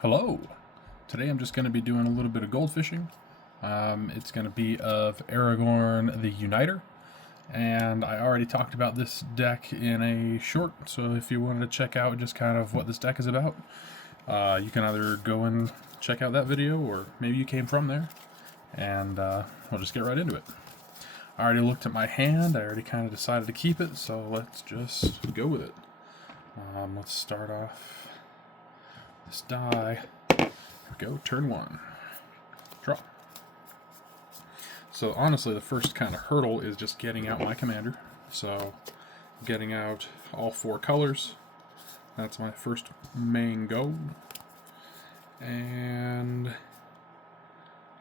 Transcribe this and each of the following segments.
Hello! Today I'm just going to be doing a little bit of gold fishing. It's going to be of Aragorn the Uniter, and I already talked about this deck in a short, so if you wanted to check out just kind of what this deck is about, you can either go and check out that video, or maybe you came from there, and we'll just get right into it. I already looked at my hand, I already kind of decided to keep it, so let's just go with it. Let's start off this die. There we go, turn one. Draw. So honestly, the first kind of hurdle is just getting out my commander. So getting out all four colors. That's my first main go. And I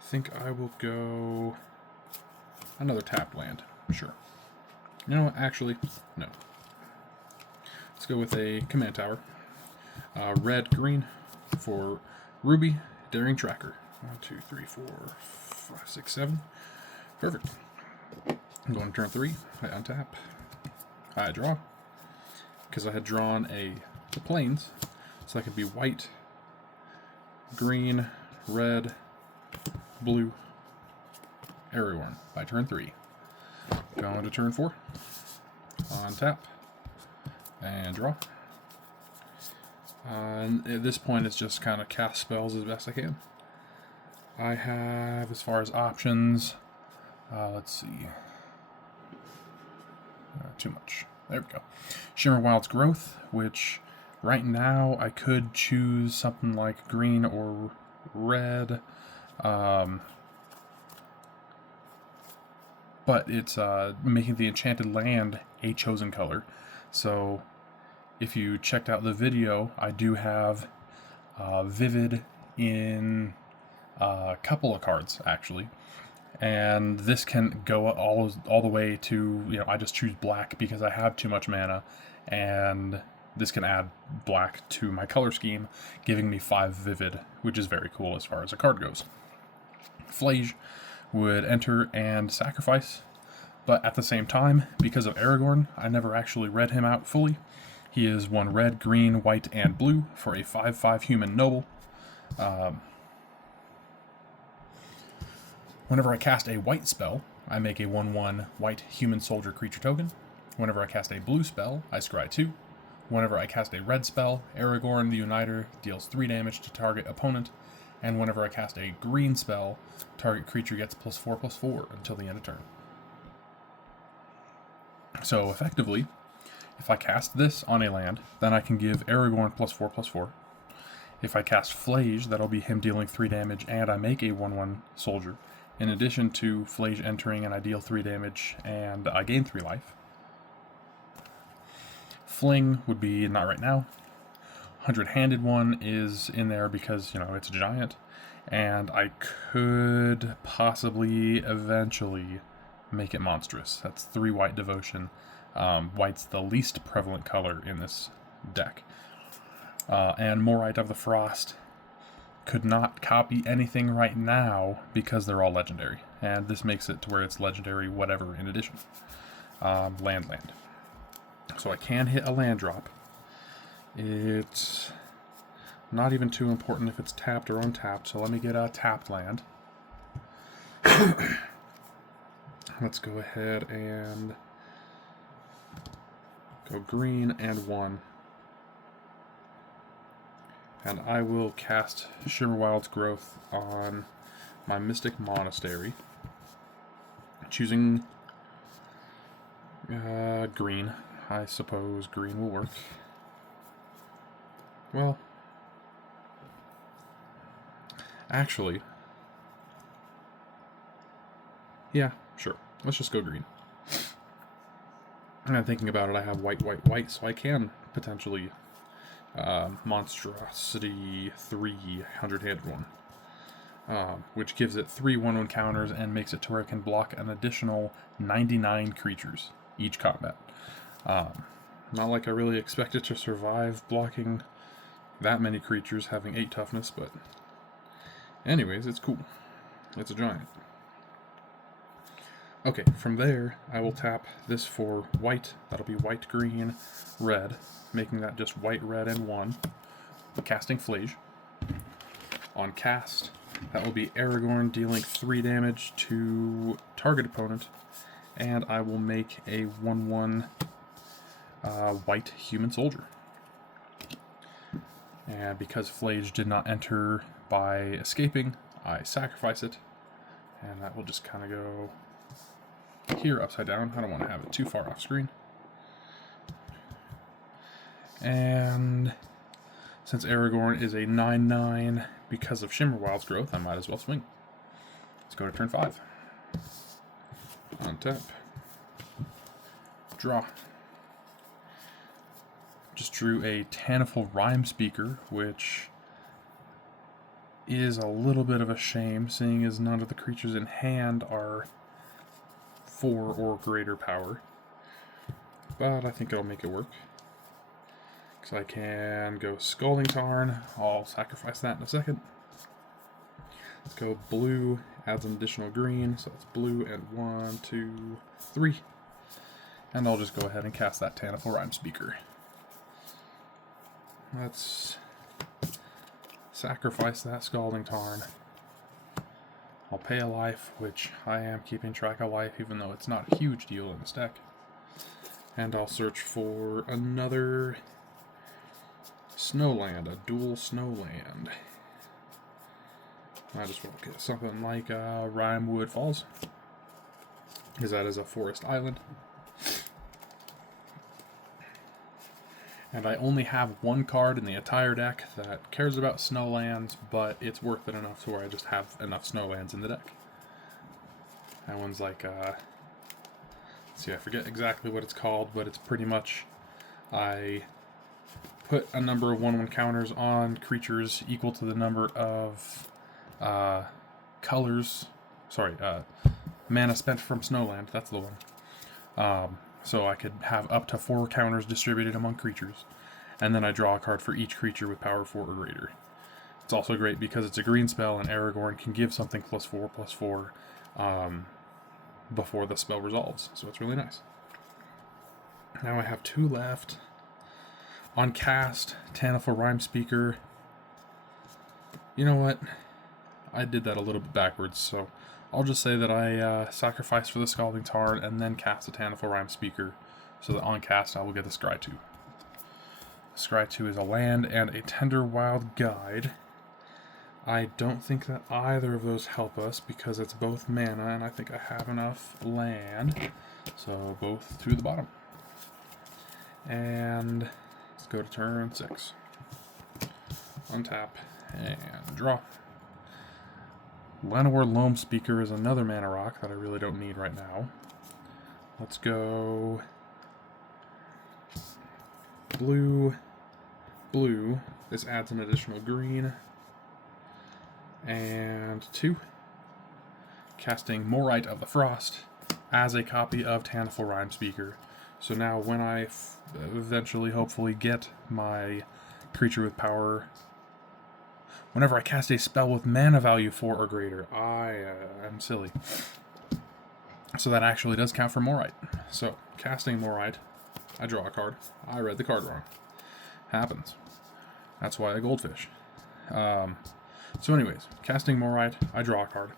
think I will go another tapped land. Sure. You know what? Actually, no. Let's go with a command tower. Red, green for Ruby, Daring Tracker. 1, 2, 3, 4, 5, 6, 7. Perfect. I'm going to turn 3. I untap. I draw. Because I had drawn the plains, so that could be white, green, red, blue, Aragorn by turn 3. Going to turn 4. Untap. And draw. And at this point, it's just kind of cast spells as best I can. I have, as far as options, let's see. Too much. There we go. Shimmer Wild's Growth, which right now I could choose something like green or red. But it's making the enchanted land a chosen color. So if you checked out the video, I do have Vivid in a couple of cards, actually. And this can go all the way to, I just choose black because I have too much mana, and this can add black to my color scheme, giving me 5 Vivid, which is very cool as far as a card goes. Flage would enter and sacrifice, but at the same time, because of Aragorn, I never actually read him out fully. He is 1 red, green, white, and blue for a 5/5 human noble. Whenever I cast a white spell, I make a 1/1 white human soldier creature token. Whenever I cast a blue spell, I scry 2. Whenever I cast a red spell, Aragorn the Uniter deals 3 damage to target opponent. And whenever I cast a green spell, target creature gets +4/+4 until the end of turn. So effectively, if I cast this on a land, then I can give Aragorn +4/+4. If I cast Flage, that'll be him dealing 3 damage, and I make a 1/1 soldier. In addition to Flage entering, and I deal 3 damage, and I gain 3 life. Fling would be not right now. 100-handed one is in there because, it's a giant. And I could possibly eventually make it monstrous. That's 3 white devotion. White's the least prevalent color in this deck. And Morite of the Frost could not copy anything right now because they're all legendary. And this makes it to where it's legendary whatever in addition. Land. So I can hit a land drop. It's not even too important if it's tapped or untapped, so let me get a tapped land. Let's go ahead and go green and 1. And I will cast Shimmer Wild's Growth on my Mystic Monastery, choosing green. I suppose green will work. Well, actually, yeah, sure. Let's just go green. And thinking about it, I have white, so I can potentially Monstrosity 3 100-handed one, which gives it 3 1/1 counters and makes it to where it can block an additional 99 creatures each combat. Not like I really expect it to survive blocking that many creatures, having 8 toughness, but anyways, it's cool. It's a giant. Okay, from there, I will tap this for white. That'll be white, green, red, making that just white, red, and 1. Casting Flage. On cast, that will be Aragorn dealing 3 damage to target opponent, and I will make a 1/1 white human soldier. And because Flage did not enter by escaping, I sacrifice it, and that will just kind of go here upside down. I don't want to have it too far off screen. And since Aragorn is a 9/9 because of Shimmerwild's growth, I might as well swing. Let's go to turn 5. Untap. Draw. Just drew a Taniful Rhyme Speaker, which is a little bit of a shame, seeing as none of the creatures in hand are 4 or greater power. But I think it'll make it work. Because I can go Scalding Tarn. I'll sacrifice that in a second. Let's go blue, adds an additional green, so that's blue and 1, 2, 3. And I'll just go ahead and cast that Taniful Rhyme Speaker. Let's sacrifice that Scalding Tarn. I'll pay a life, which I am keeping track of life, even though it's not a huge deal in this deck. And I'll search for another Snowland, a dual Snowland. I just want to get something like Rimewood Falls, because that is a forest island. And I only have 1 card in the entire deck that cares about Snowlands, but it's worth it enough to where I just have enough Snowlands in the deck. That one's like, let's see, I forget exactly what it's called, but it's pretty much, I put a number of 1/1 counters on creatures equal to the number of mana spent from Snowland, that's the one. So I could have up to 4 counters distributed among creatures, and then I draw a card for each creature with power 4 or greater. It's also great because it's a green spell, and Aragorn can give something +4/+4 before the spell resolves, so it's really nice. Now I have 2 left. On cast, Taniful Rhyme Speaker. You know what? I did that a little bit backwards, so I'll just say that I sacrifice for the Scalding Tarn and then cast a Taniful Rhyme Speaker, so that on cast I will get a Scry 2. Scry 2 is a land and a Tender Wild Guide. I don't think that either of those help us because it's both mana, and I think I have enough land, so both to the bottom. And let's go to turn 6. Untap and draw. Llanowar Loam Speaker is another mana rock that I really don't need right now. Let's go blue, blue. This adds an additional green. And 2. Casting Morite of the Frost as a copy of Taniful Rhyme Speaker. So now when I eventually, hopefully, get my creature with power, whenever I cast a spell with mana value 4 or greater, I am silly. So that actually does count for Morite. So, casting Morite, I draw a card. I read the card wrong. Happens. That's why I goldfish. So anyways, casting Morite, I draw a card.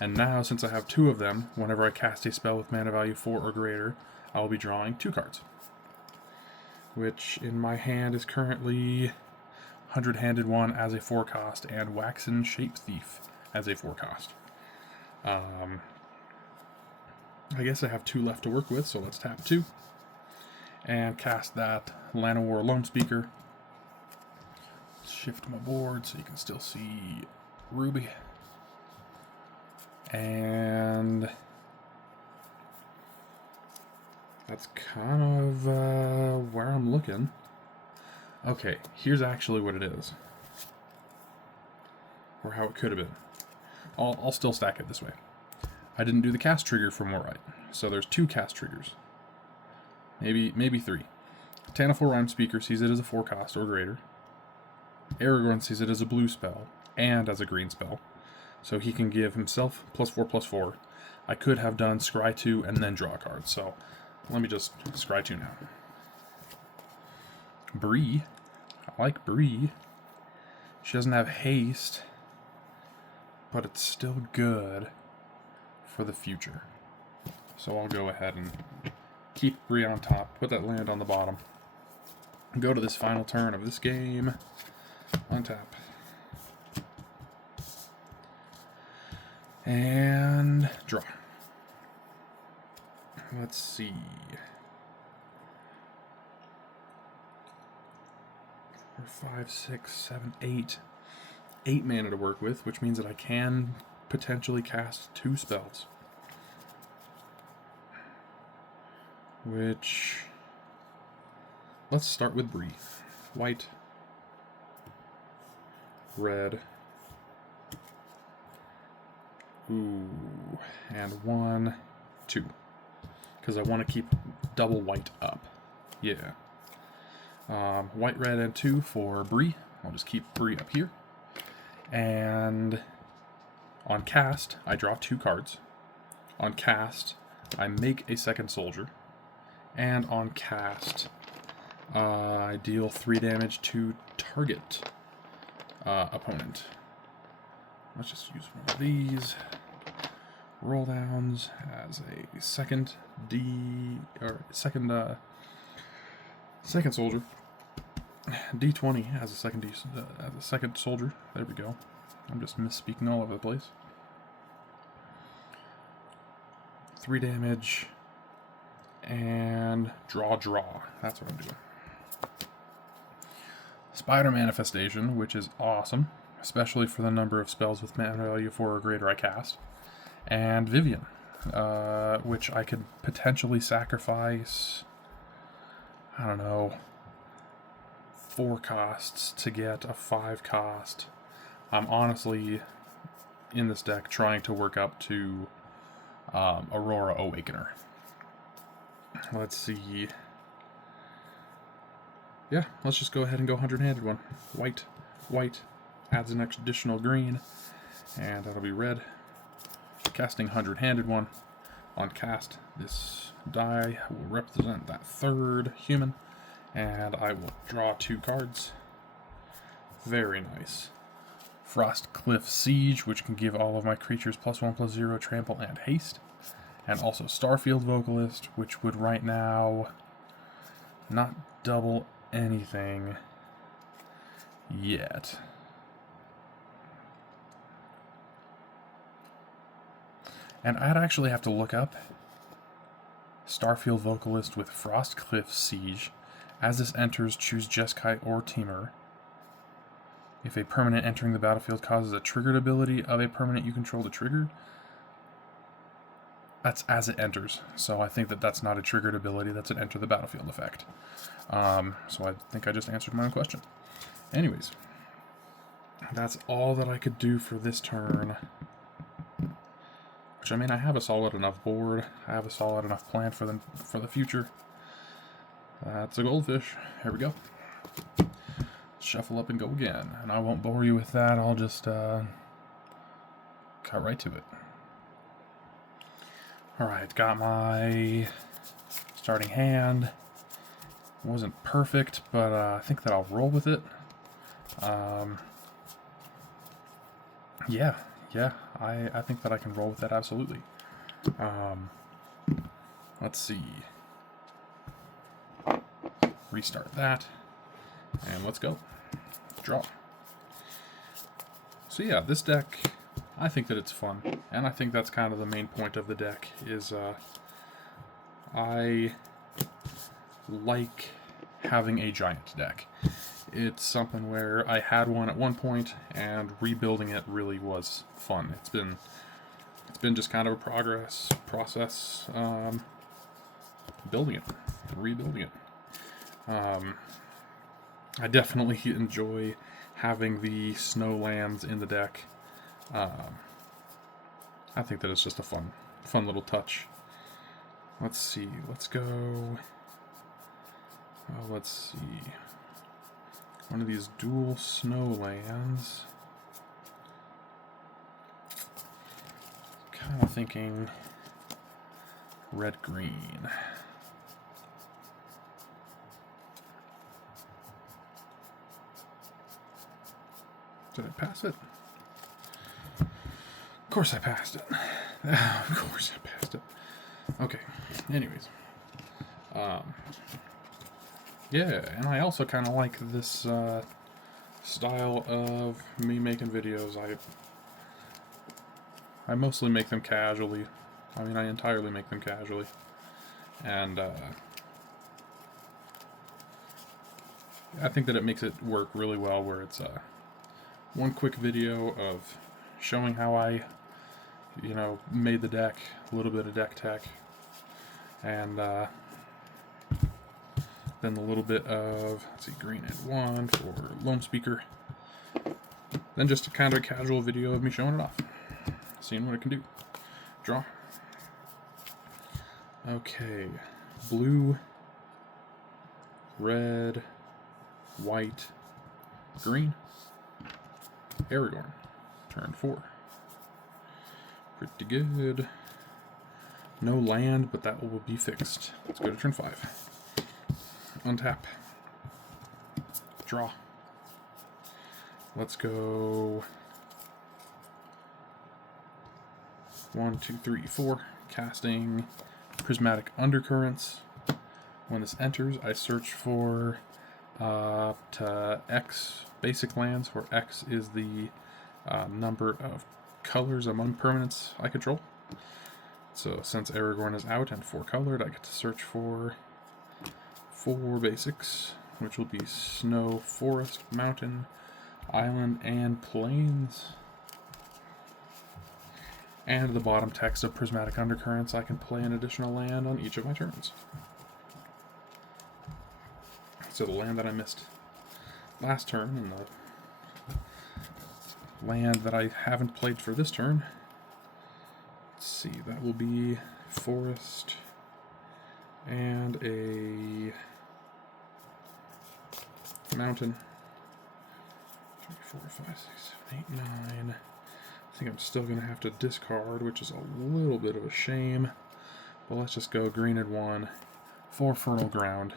And now, since I have 2 of them, whenever I cast a spell with mana value 4 or greater, I will be drawing 2 cards. Which, in my hand, is currently 100-Handed One as a 4-cost, and Waxen Shape Thief as a 4-cost. I guess I have 2 left to work with, so let's tap 2. And cast that Llanowar Loam Speaker. Shift my board so you can still see Ruby. And that's kind of where I'm looking. Okay, here's actually what it is. Or how it could have been. I'll still stack it this way. I didn't do the cast trigger for Morite, so there's 2 cast triggers. Maybe 3. Taniful Rhyme Speaker sees it as a 4-cost or greater. Aragorn sees it as a blue spell and as a green spell, so he can give himself +4/+4. I could have done Scry 2 and then draw a card, so let me just Scry 2 now. Bree. I like Bree. She doesn't have haste, but it's still good for the future. So I'll go ahead and keep Bree on top, put that land on the bottom, go to this final turn of this game, untap, and draw. Let's see. 4, 5, 6, 7, 8. 8 mana to work with, which means that I can potentially cast 2 spells. Which... let's start with Bree. White. Red. Ooh. And 1, 2. Because I want to keep double white up. Yeah. White, red, and 2 for Bree. I'll just keep Bree up here. And on cast, I draw 2 cards. On cast, I make a second soldier. And on cast, I deal 3 damage to target opponent. Let's just use one of these. Roll downs as a second second soldier. D20 as a second soldier. There we go. I'm just misspeaking all over the place. 3 damage and draw. That's what I'm doing. Spider Manifestation, which is awesome, especially for the number of spells with mana value 4 or greater I cast. And Vivian, which I could potentially sacrifice, I don't know, 4 costs to get a 5 cost. I'm honestly, in this deck, trying to work up to Aurora Awakener. Let's see. Yeah, let's just go ahead and go 100-handed one. White, adds an additional green, and that'll be red. Casting 100-handed one. On cast, this die will represent that 3rd human, and I will draw 2 cards. Very nice. Frostcliff Siege, which can give all of my creatures +1/+0 trample and haste. And also Starfield Vocalist, which would right now not double anything yet. And I'd actually have to look up Starfield Vocalist with Frostcliff Siege. As this enters, choose Jeskai or Teamer. If a permanent entering the battlefield causes a triggered ability of a permanent you control to trigger, that's as it enters. So I think that that's not a triggered ability, that's an enter the battlefield effect. So I think I just answered my own question. Anyways, that's all that I could do for this turn. Which, I mean, I have a solid enough board. I have a solid enough plan for the future. That's a goldfish. Here we go. Shuffle up and go again. And I won't bore you with that. I'll just cut right to it. Alright, got my starting hand. Wasn't perfect, but I think that I'll roll with it. Yeah, I think that I can roll with that, absolutely. Let's see. Restart that. And let's go. Draw. So yeah, this deck, I think that it's fun. And I think that's kind of the main point of the deck, is I like having a giant deck. It's something where I had one at one point, and rebuilding it really was fun. It's been just kind of a process, building it, rebuilding it. I definitely enjoy having the snow lands in the deck. I think that it's just a fun little touch. Let's see, let's go. Let's see. One of these dual snow lands. Kind of thinking red-green. Did I pass it? course I passed it. Of course I passed it. Okay, anyways. Yeah, and I also kind of like this style of me making videos. I mostly make them casually. I mean, I entirely make them casually. And I think that it makes it work really well where it's one quick video of showing how I, made the deck, a little bit of deck tech, and then a little bit of, let's see, green and 1 for Loam Speaker. Then just a kind of a casual video of me showing it off, seeing what it can do. Draw. Okay, blue, red, white, green. Aragorn, turn 4. Pretty good. No land, but that will be fixed. Let's go to turn 5. Untap. Draw. Let's go 1, 2, 3, 4. Casting Prismatic Undercurrents. When this enters, I search for to X basic lands, where X is the number of colors among permanents I control. So since Aragorn is out and 4 colored, I get to search for 4 basics, which will be snow, forest, mountain, island, and plains. And the bottom text of Prismatic Undercurrents, I can play an additional land on each of my turns. So the land that I missed last turn, and the land that I haven't played for this turn, let's see, that will be forest and a mountain. 3, 4, 5, 6, 7, 8, 9. I think I'm still going to have to discard, which is a little bit of a shame. But let's just go green and 1 for fertile ground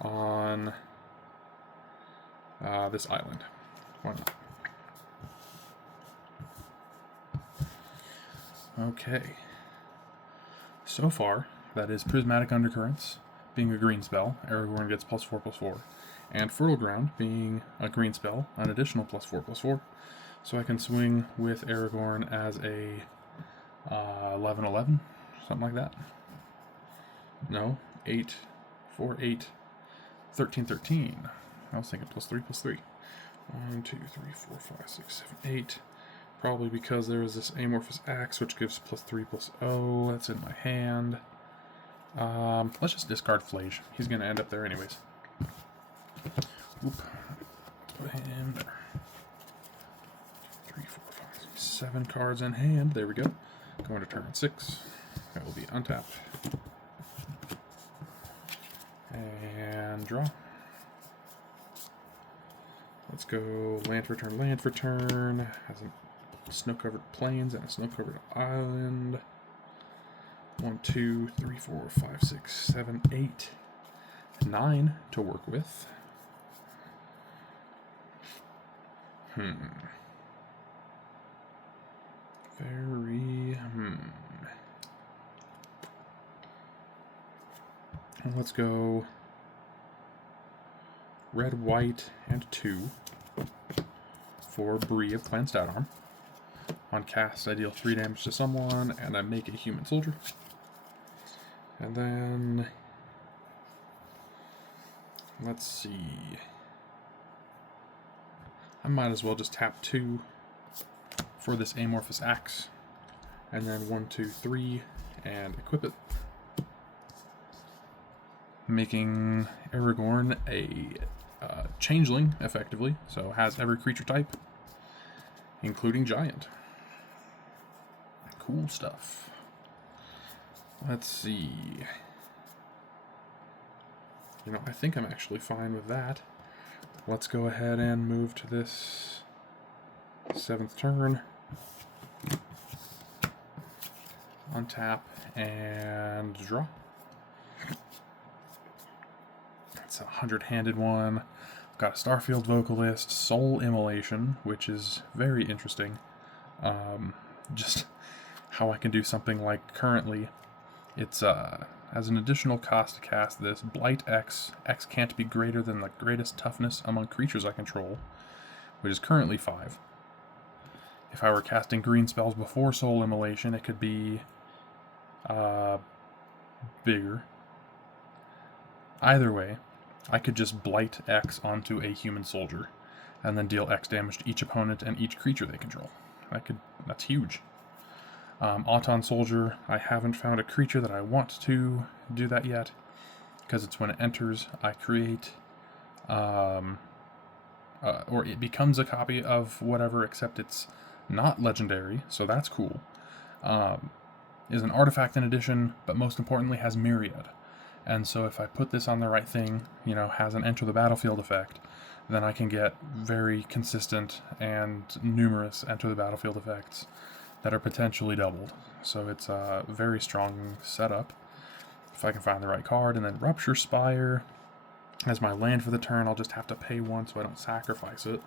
on this island. Why not? Okay. So far, that is Prismatic Undercurrents being a green spell. Aragorn gets +4/+4. And Fertile Ground being a green spell, an additional +4/+4. So I can swing with Aragorn as a 11/11, something like that. No, 8, 4, 8, 13/13. I was thinking +3/+3. 1, 2, 3, 4, 5, 6, 7, 8. Probably because there is this Amorphous Axe, which gives +3/+0. That's in my hand. Let's just discard Flage. He's going to end up there anyways. Oop. Let's put him there. 3, 4, 5, 6, 7 cards in hand. There we go. Going to turn 6. That will be untap. And draw. Let's go land for turn, land for turn. Has a snow-covered plains and a snow-covered island. 1, 2, 3, 4, 5, 6, 7, 8, 9 to work with. And let's go red, white, and 2 for Bree of Clan Statarm. On cast, I deal 3 damage to someone, and I make a human soldier. And then let's see. I might as well just tap 2 for this Amorphous Axe. And then 1, 2, 3, and equip it. Making Aragorn a changeling, effectively. So has every creature type, including giant. Cool stuff. Let's see. I think I'm actually fine with that. Let's go ahead and move to this 7th turn. Untap and draw. It's a 100-handed one. Got a Starfield Vocalist, Soul Immolation, which is very interesting. just how I can do something like currently. It's as an additional cost to cast this, Blight X. X can't be greater than the greatest toughness among creatures I control, which is currently 5. If I were casting green spells before Soul Immolation, it could be bigger. Either way, I could just Blight X onto a human soldier, and then deal X damage to each opponent and each creature they control. That's huge. Auton Soldier, I haven't found a creature that I want to do that yet, because it's when it enters, I create, or it becomes a copy of whatever, except it's not legendary, so that's cool. Is an artifact in addition, but most importantly has Myriad. And so if I put this on the right thing, has an enter the battlefield effect, then I can get very consistent and numerous enter the battlefield effects that are potentially doubled. So it's a very strong setup if I can find the right card. And then Rupture Spire as my land for the turn. I'll just have to pay 1 so I don't sacrifice it,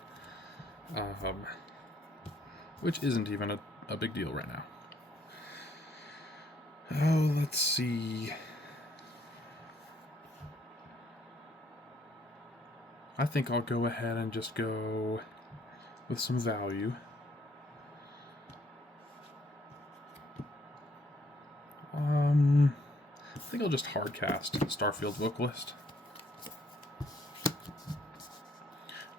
which isn't even a big deal right now. Oh, let's see. I think I'll go ahead and just go with some value. I think I'll just hardcast Starfield Vocalist.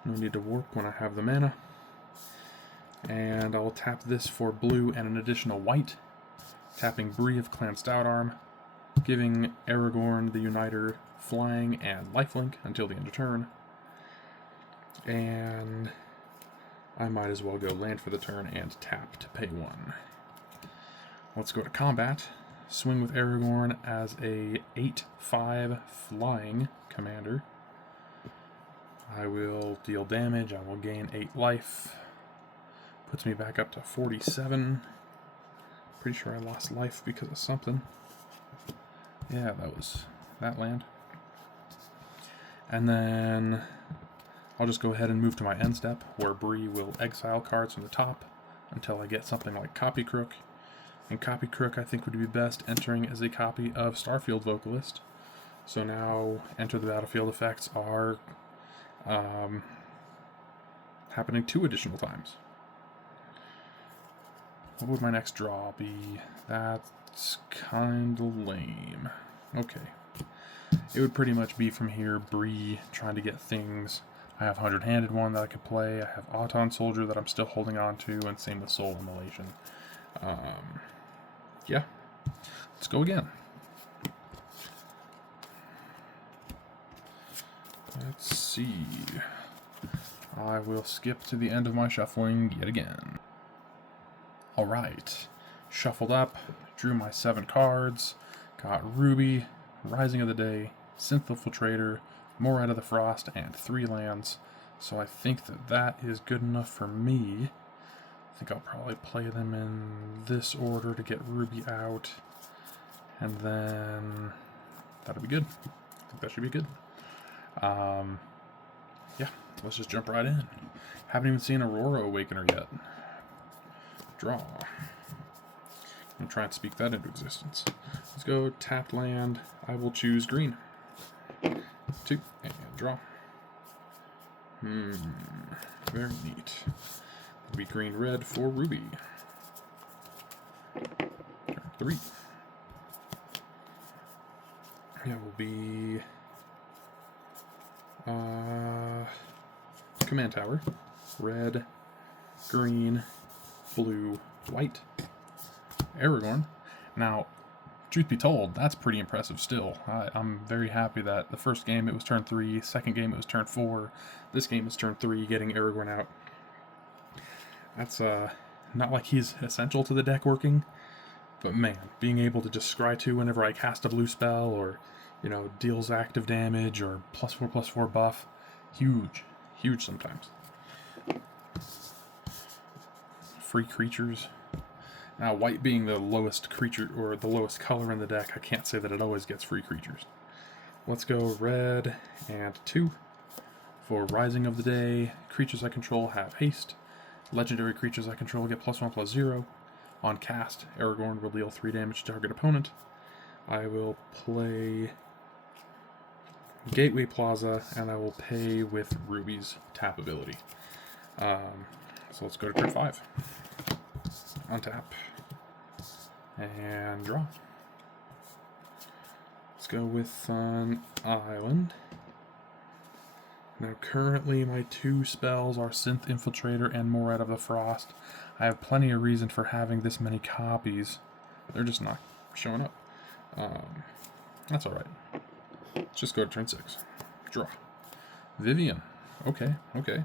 No need to warp when I have the mana. And I'll tap this for blue and an additional white, tapping Bree of Clan Stoutarm, giving Aragorn the Uniter flying and lifelink until the end of turn. And I might as well go land for the turn and tap to pay 1. Let's go to combat. Swing with Aragorn as a 8/5 flying commander. I will deal damage. I will gain 8 life. Puts me back up to 47. Pretty sure I lost life because of something. Yeah, that was that land. And then I'll just go ahead and move to my end step, where Bree will exile cards from the top until I get something like Copy Crook. And Copy Crook, I think, would be best entering as a copy of Starfield Vocalist. So now enter the battlefield effects are happening 2 additional times. What would my next draw be? That's kind of lame. Okay. It would pretty much be from here, Bree trying to get things. I have 100-handed one that I could play. I have Auton Soldier that I'm still holding on to, and same with Soul Immolation. Yeah. Let's go again. Let's see. I will skip to the end of my shuffling yet again. Alright. Shuffled up, drew my 7 cards, got Ruby, Rising of the Day, Synth Infiltrator, More Out of the Frost, and 3 lands. So I think that is good enough for me. I think I'll probably play them in this order to get Ruby out. And then that'll be good. I think that should be good. Yeah, let's just jump right in. Haven't even seen Aurora Awakener yet. Draw. I'm trying to speak that into existence. Let's go tapped land. I will choose green. 2 and draw. Very neat. It'll be green red for Ruby. Turn 3. That will be Command Tower. Red, green, blue, white. Aragorn. Now, truth be told, that's pretty impressive still. I'm very happy that the first game it was turn 3, second game it was turn 4, this game is turn 3, getting Aragorn out. That's not like he's essential to the deck working, but man, being able to just scry 2 whenever I cast a blue spell, or deals active damage, or +4/+4 buff, huge sometimes. Free creatures. Now, white being the lowest creature, or the lowest color in the deck, I can't say that it always gets free creatures. Let's go red and 2. For Rising of the Day, creatures I control have haste. Legendary creatures I control get +1/+0. On cast, Aragorn will deal 3 damage to target opponent. I will play Gateway Plaza, and I will pay with Ruby's tap ability. So let's go to turn 5. Untap. And draw. Let's go with an island. Now currently my 2 spells are Synth Infiltrator and Morat of the Frost. I have plenty of reason for having this many copies. They're just not showing up. That's alright. Let's just go to turn 6. Draw. Vivian. Okay, okay.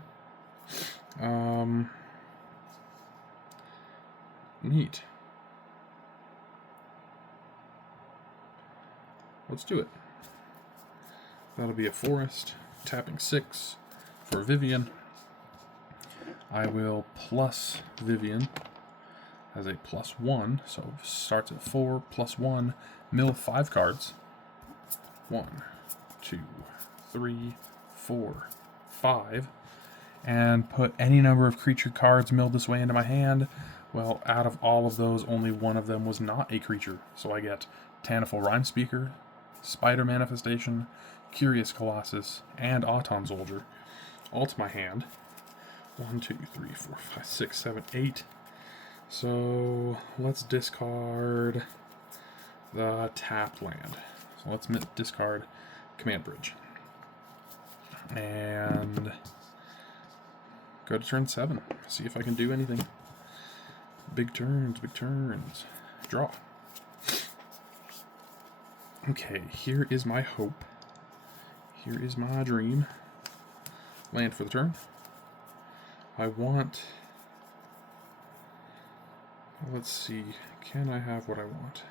Neat. Let's do it. That'll be a forest. Tapping 6 for Vivian. I will plus Vivian as a +1, so starts at 4, +1, mill 5 cards. 1, 2, 3, 4, 5. And put any number of creature cards milled this way into my hand. Well, out of all of those, only one of them was not a creature. So I get Tannival Rhymespeaker, Spider Manifestation, Curious Colossus, and Auton Soldier, all to my hand. 1, 2, 3, 4, 5, 6, 7, 8. So let's discard the tapped land. So let's discard Command Bridge. And go to turn 7. See if I can do anything. Big turns, big turns. Draw. Okay, here is my hope. Here is my dream. Land for the turn. I want... Let's see. Can I have what I want?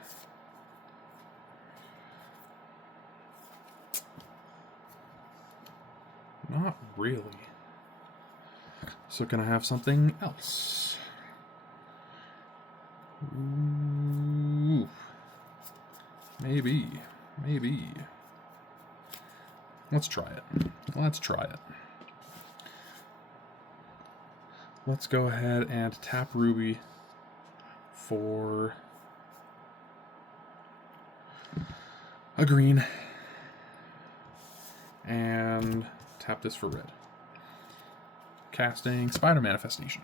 Not really. So can I have something else? Ooh. Maybe. Maybe. Let's try it. Let's try it. Let's go ahead and tap Ruby for a green. And tap this for red. Casting Spider Manifestation.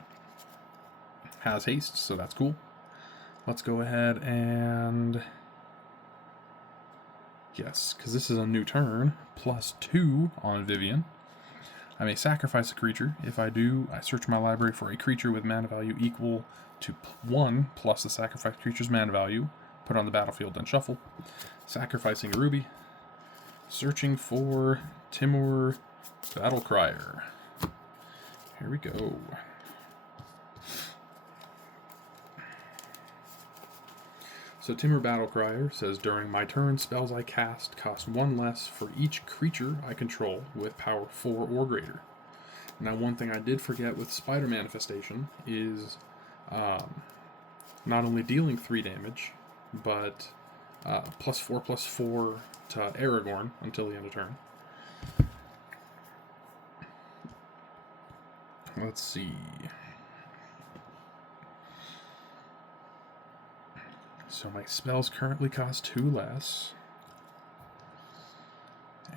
Has haste, so that's cool. Let's go ahead and... Yes, because this is a new turn. +2 on Vivian. I may sacrifice a creature. If I do, I search my library for a creature with mana value equal to 1 plus the sacrificed creature's mana value. Put on the battlefield, then shuffle. Sacrificing a Ruby. Searching for Timur Battlecrier. Here we go. So Timur Battlecrier says, during my turn, spells I cast cost 1 less for each creature I control with power 4 or greater. Now, one thing I did forget with Spider Manifestation is not only dealing 3 damage, but +4/+4 to Aragorn until the end of turn. Let's see. So my spells currently cost 2 less.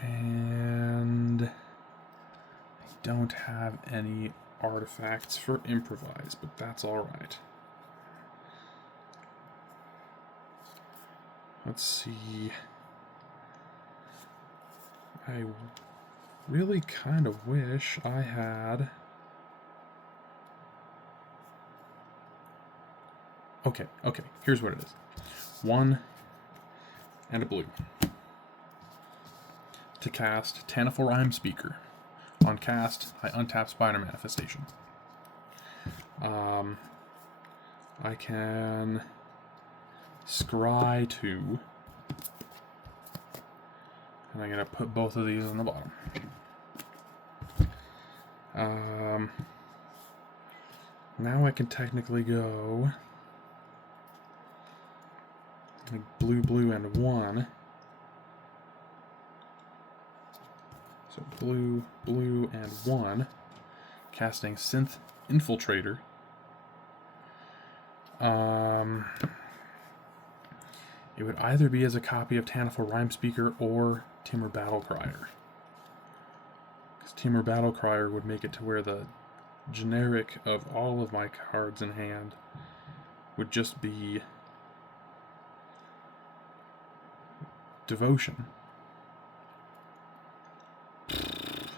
And I don't have any artifacts for improvise, but that's alright. Let's see. I really kind of wish I had... Okay, here's what it is. 1 and a blue to cast Tannival Rhymespeaker. On cast, I untap Spider Manifestation. I can scry 2, and I'm going to put both of these on the bottom. Now I can technically go like blue, blue, and 1. So blue, blue, and 1. Casting Synth Infiltrator. It would either be as a copy of Tannifer Rhymespeaker or Timur Battlecrier. Because Timur Battlecrier would make it to where the generic of all of my cards in hand would just be Devotion. But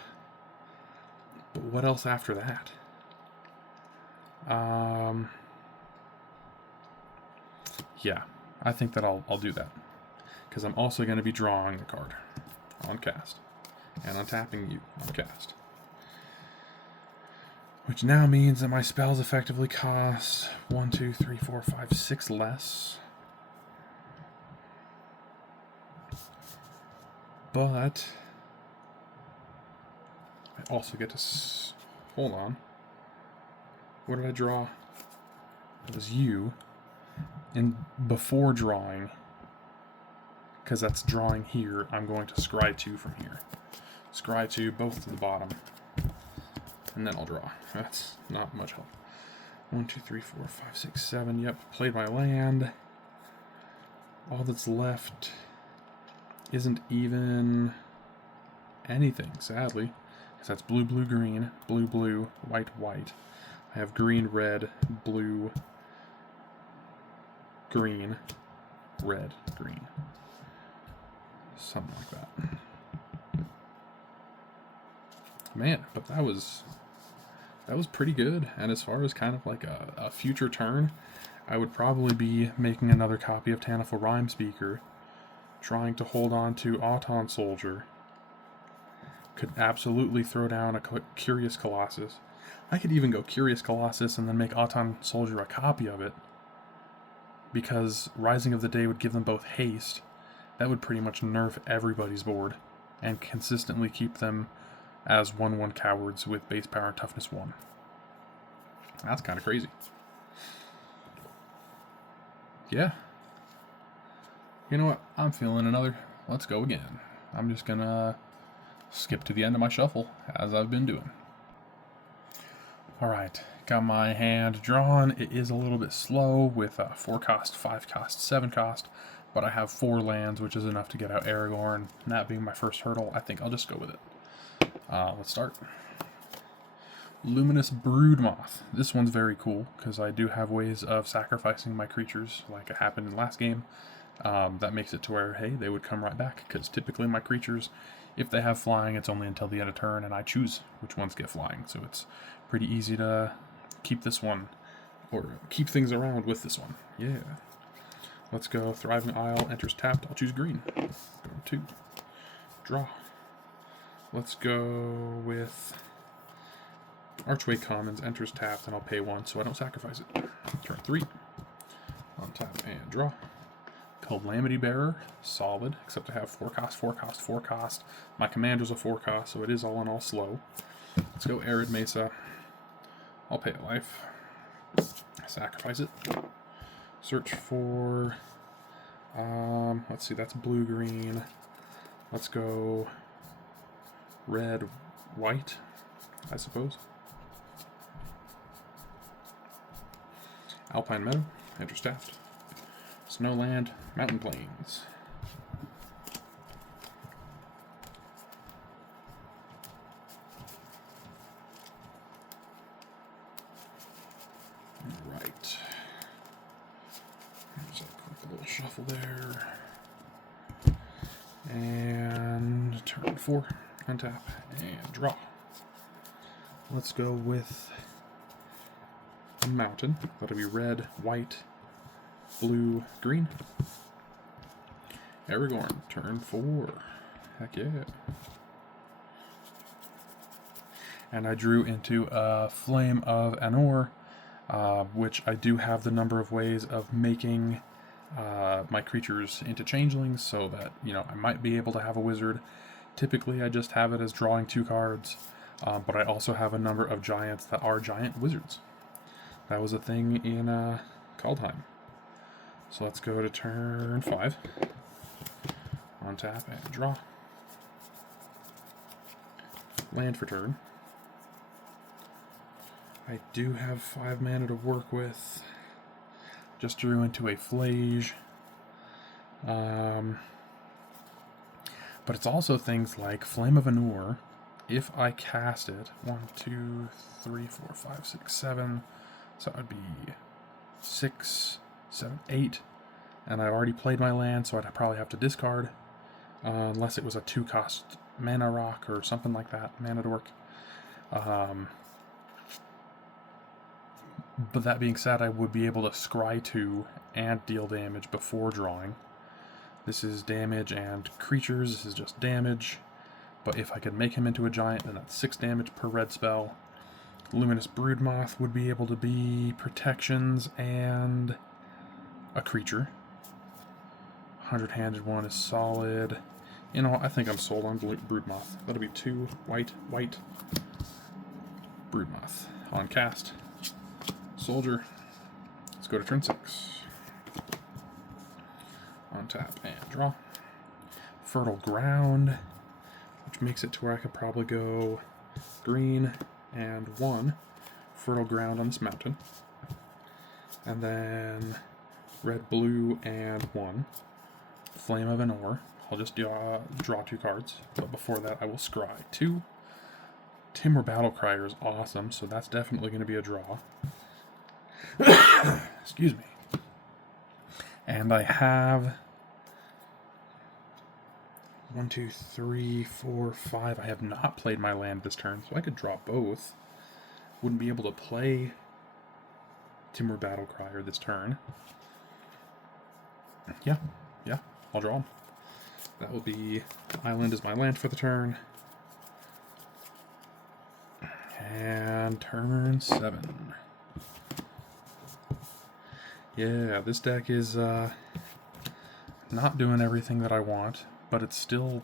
what else after that? Yeah, I think that I'll do that. Because I'm also going to be drawing a card on cast. And untapping you on cast. Which now means that my spells effectively cost 1, 2, 3, 4, 5, 6 less. But I also get to... hold on. What did I draw? It was you. And before drawing, because that's drawing here, I'm going to scry 2 from here. Scry 2 both to the bottom. And then I'll draw. That's not much help. 1, 2, 3, 4, 5, 6, 7. Yep, played my land. All that's left isn't even anything, sadly. Because that's blue, blue, green, blue, blue, white, white. I have green, red, blue, green, red, green. Something like that. Man, but that was pretty good. And as far as kind of like a future turn, I would probably be making another copy of Tannifer Rhymespeaker, trying to hold on to Auton Soldier. Could absolutely throw down a Curious Colossus. I could even go Curious Colossus and then make Auton Soldier a copy of it, because Rising of the Day would give them both haste. That would pretty much nerf everybody's board and consistently keep them as 1/1 cowards with base power and toughness 1. That's kind of crazy. Yeah. You know what? I'm feeling another. Let's go again. I'm just gonna skip to the end of my shuffle, as I've been doing. Alright, got my hand drawn. It is a little bit slow with 4 cost, 5 cost, 7 cost, but I have 4 lands, which is enough to get out Aragorn. And that being my first hurdle, I think I'll just go with it. Let's start. Luminous Broodmoth. This one's very cool, because I do have ways of sacrificing my creatures, like it happened in last game. That makes it to where, hey, they would come right back, because typically my creatures, if they have flying, it's only until the end of turn, and I choose which ones get flying, so it's pretty easy to keep this one, or keep things around with this one. Yeah. Let's go. Thriving Isle enters tapped. I'll choose green. Go 2. Draw. Let's go with Archway Commons enters tapped, and I'll pay 1 so I don't sacrifice it. Turn 3. Untap and draw. Calamity Bearer, solid, except I have 4 cost, 4 cost, 4 cost. My commander's a 4 cost, so it is all in all slow. Let's go Arid Mesa. I'll pay a life. Sacrifice it. Search for, let's see, that's blue-green. Let's go red-white, I suppose. Alpine Meadow, interstaffed. Snowland, Mountain Plains. Alright. There's a little shuffle there. And turn 4, untap, and draw. Let's go with a mountain. That'll be red, white, blue, green. Aragorn, turn 4. Heck yeah. And I drew into a Flame of Anor, which I do have the number of ways of making my creatures into changelings, so that, you know, I might be able to have a wizard. Typically I just have it as drawing 2 cards, but I also have a number of giants that are giant wizards. That was a thing in Kaldheim. So let's go to turn 5. Untap and draw. Land for turn. I do have 5 mana to work with. Just drew into a Flage. But it's also things like Flame of Anur. If I cast it, 1, 2, 3, 4, 5, 6, 7. So it would be 6, 7, 8. And I already played my land, so I'd probably have to discard. Unless it was a 2-cost mana rock or something like that, mana dork. But that being said, I would be able to scry 2 and deal damage before drawing. This is damage and creatures, this is just damage. But if I could make him into a giant, then that's 6 damage per red spell. Luminous Broodmoth would be able to be protections and a creature. 100-handed one is solid. You know, I think I'm sold on Broodmoth. That'll be 2 white, white. Broodmoth. On cast. Soldier. Let's go to turn 6. On tap and draw. Fertile Ground, which makes it to where I could probably go green and 1 Fertile Ground on this mountain. And then red, blue, and 1 Flame of Anur. I'll just draw 2 cards, but before that I will scry 2. Timur Battlecrier is awesome, so that's definitely going to be a draw. Excuse me. And I have 1, 2, 3, 4, 5. I have not played my land this turn, so I could draw both. Wouldn't be able to play Timur Battlecrier this turn. Yeah, I'll draw him. That will be Island is my land for the turn. And turn 7. Yeah, this deck is not doing everything that I want, but it's still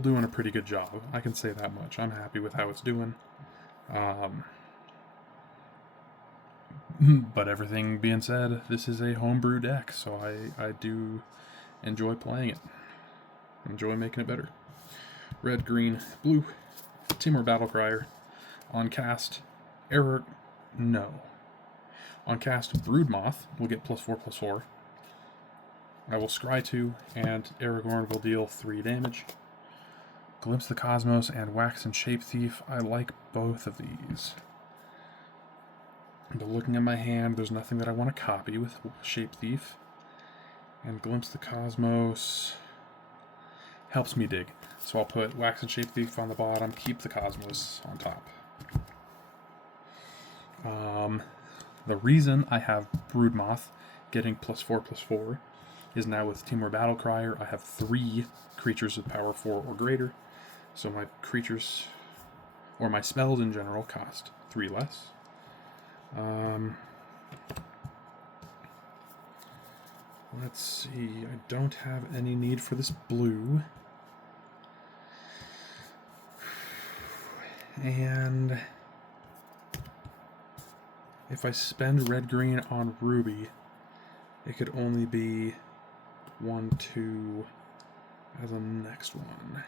doing a pretty good job. I can say that much. I'm happy with how it's doing. But everything being said, this is a homebrew deck, so I do enjoy playing it. Enjoy making it better. Red, green, blue, Timur Battlecrier. On cast, no. On cast, Broodmoth will get +4/+4. I will scry 2, and Aragorn will deal 3 damage. Glimpse the Cosmos and Waxen Shape Thief. I like both of these. But looking at my hand, there's nothing that I want to copy with Shape Thief. And Glimpse the Cosmos helps me dig. So I'll put Waxen Shape Thief on the bottom, keep the Cosmos on top. The reason I have Broodmoth getting +4/+4 is now with Timur Battlecrier, I have 3 creatures with power 4 or greater. So my creatures, or my spells in general, cost 3 less. Let's see, I don't have any need for this blue. And if I spend red-green on Ruby, it could only be 1, 2 as a next one.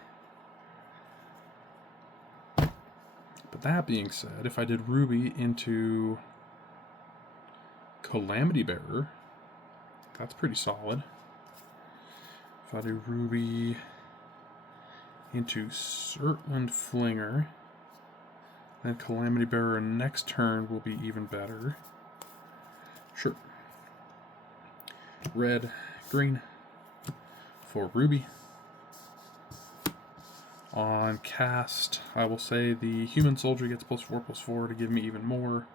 But that being said, if I did Ruby into Calamity Bearer, that's pretty solid. If I do Ruby into Surtland Flinger, then Calamity Bearer next turn will be even better. Sure. Red, green for Ruby. On cast, I will say the Human Soldier gets +4/+4 to give me even more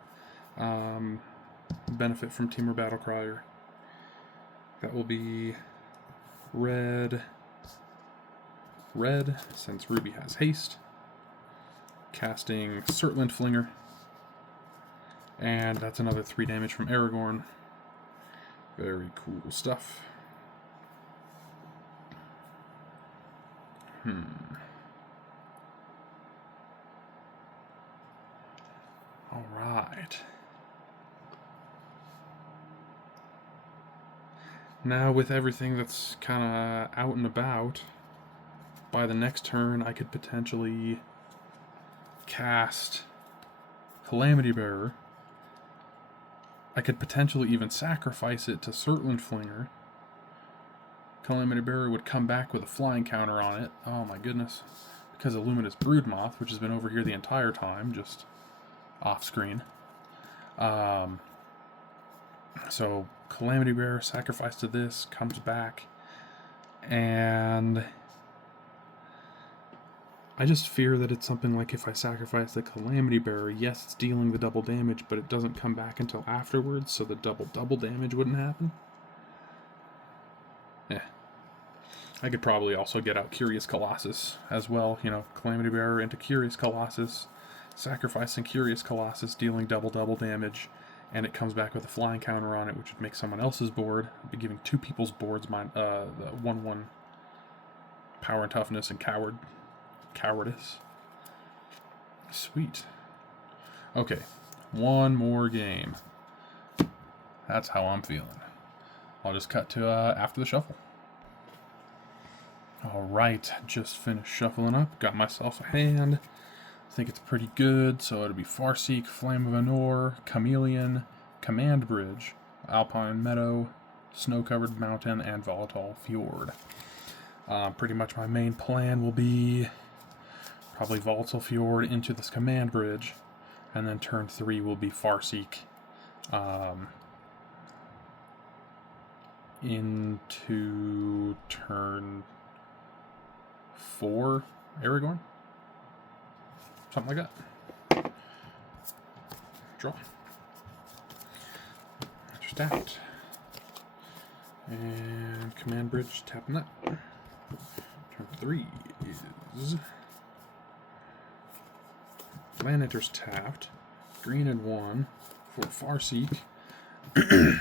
benefit from Timur Battlecrier. That will be red, since Ruby has haste. Casting Surtland Flinger. And that's another 3 damage from Aragorn. Very cool stuff. Alright. Now with everything that's kind of out and about, by the next turn I could potentially cast Calamity Bearer I could potentially even sacrifice it to Surtland Flinger. Calamity Bearer would come back with a flying counter on it. Oh my goodness. Because of Luminous Broodmoth, which has been over here the entire time, just off screen. So Calamity Bearer sacrificed to this, comes back, and I just fear that it's something like if I sacrifice the Calamity Bearer, yes, it's dealing the double damage, but it doesn't come back until afterwards, so the double damage wouldn't happen. Yeah. I could probably also get out Curious Colossus as well, you know, Calamity Bearer into Curious Colossus, sacrificing Curious Colossus, dealing double damage, and it comes back with a flying counter on it, which would make someone else's board. I'd be giving two people's boards the 1/1 power and toughness and cowardice. Sweet. Okay, one more game. That's how I'm feeling. I'll just cut to after the shuffle. Alright, just finished shuffling up. Got myself a hand. I think it's pretty good, so it'll be Farseek, Flame of Anor, Chameleon, Command Bridge, Alpine Meadow, Snow-Covered Mountain, and Volatile Fjord. Pretty much my main plan will be probably Volatile Fjord into this Command Bridge, and then turn 3 will be Farseek into turn 4 Aragorn? Something like that. Draw. Just tapped. And Command Bridge, tapping that. Turn 3 is land enters tapped. Green and 1 for Farseek.